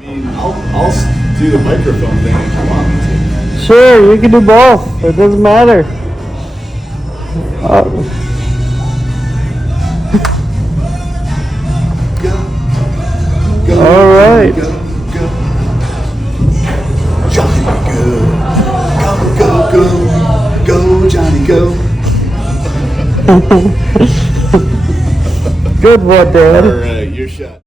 mean, I'll do the microphone thing if you want me to. Sure, you can do both. It doesn't matter. Go, All right. Go, go. Johnny, go. Go, go, go. Go, Johnny, go. Good one, Dad. All right, your shot.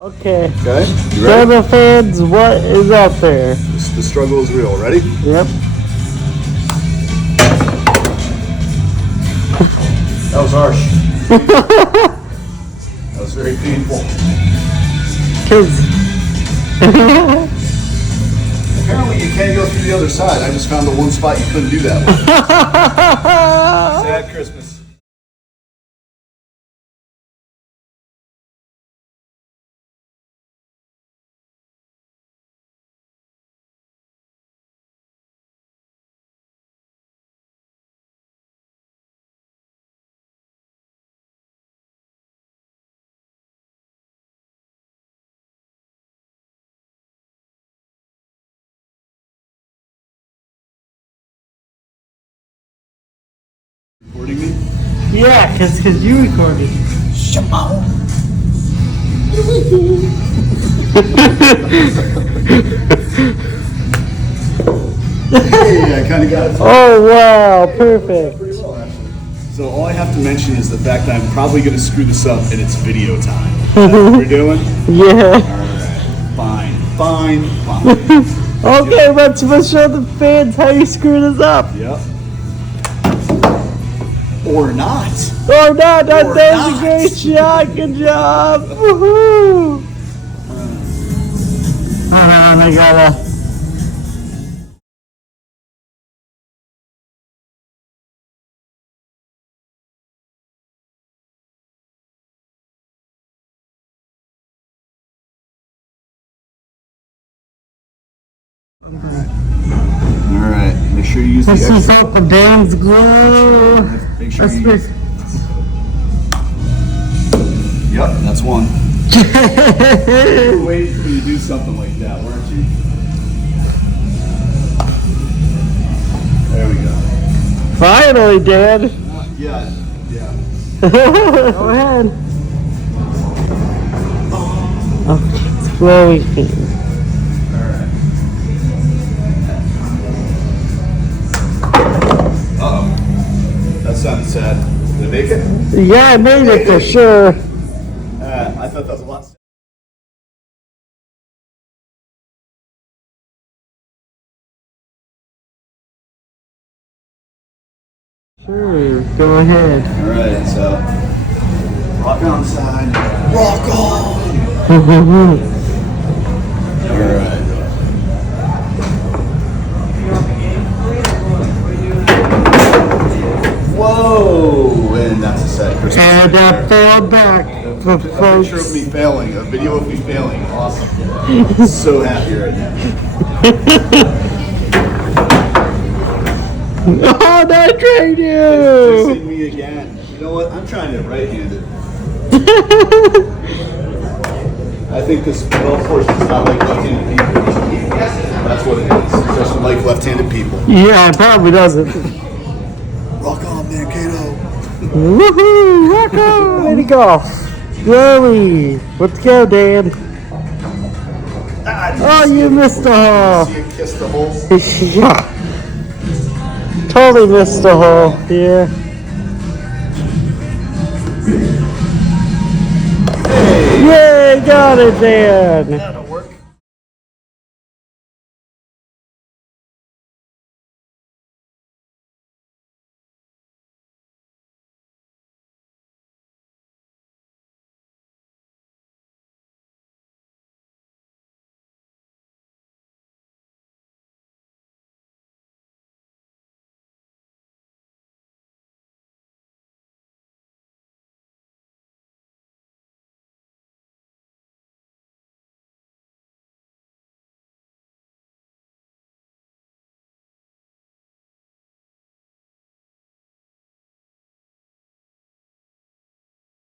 Okay. Okay, you Tell ready? the fans what is out there. The struggle is real. Ready? Yep. That was harsh. That was very painful. Cause Apparently you can't go through the other side. I just found the one spot you couldn't do that with. Sad Christmas. Recording me? yeah, cause you recorded. Shimon. Hey, I kind of got it. Oh wow, perfect. Pretty well, actually. So all I have to mention is the fact that I'm probably going to screw this up and it's video time. Is that what we're doing? Yeah. Fine, fine, fine. Okay, let's show the fans how you screw this up. Yep. Or not. Or not, that Or was a not. great shot. Good job. Woohoo. Hold on, I gotta. All right. Make sure you use the This is extra. help the Dan's glue. Make sure Let's you. make. Yep, that's one. You were waiting for me to do something like that, weren't you? There we go. Finally, Dad. Yeah, yeah. Go ahead. Oh, it's flowing. Alright. Uh-oh. That sounded sad. Did I make it? Yeah, I made it for sure. I thought that was a lot. Sure, go ahead. Alright, so. Rock on side. Rock on! Alright. Whoa! And that's a sad Christmas. And I fell back for A picture of folks. me failing, a video of me failing. Awesome. So happy right now. Oh, that trained Dissing you! me again. You know what? I'm trying it right-handed. I think this golf course is not like left-handed people. That's what it is. It doesn't like left-handed people. Yeah, it probably doesn't. Rock on, Mankato. Woohoo! Rock on! Way to go! Glory! Let's go, Dan. Oh, you missed the hole. See it kiss the hole? Yeah. Totally missed the hole. Yeah. Yay! Got it, Dan.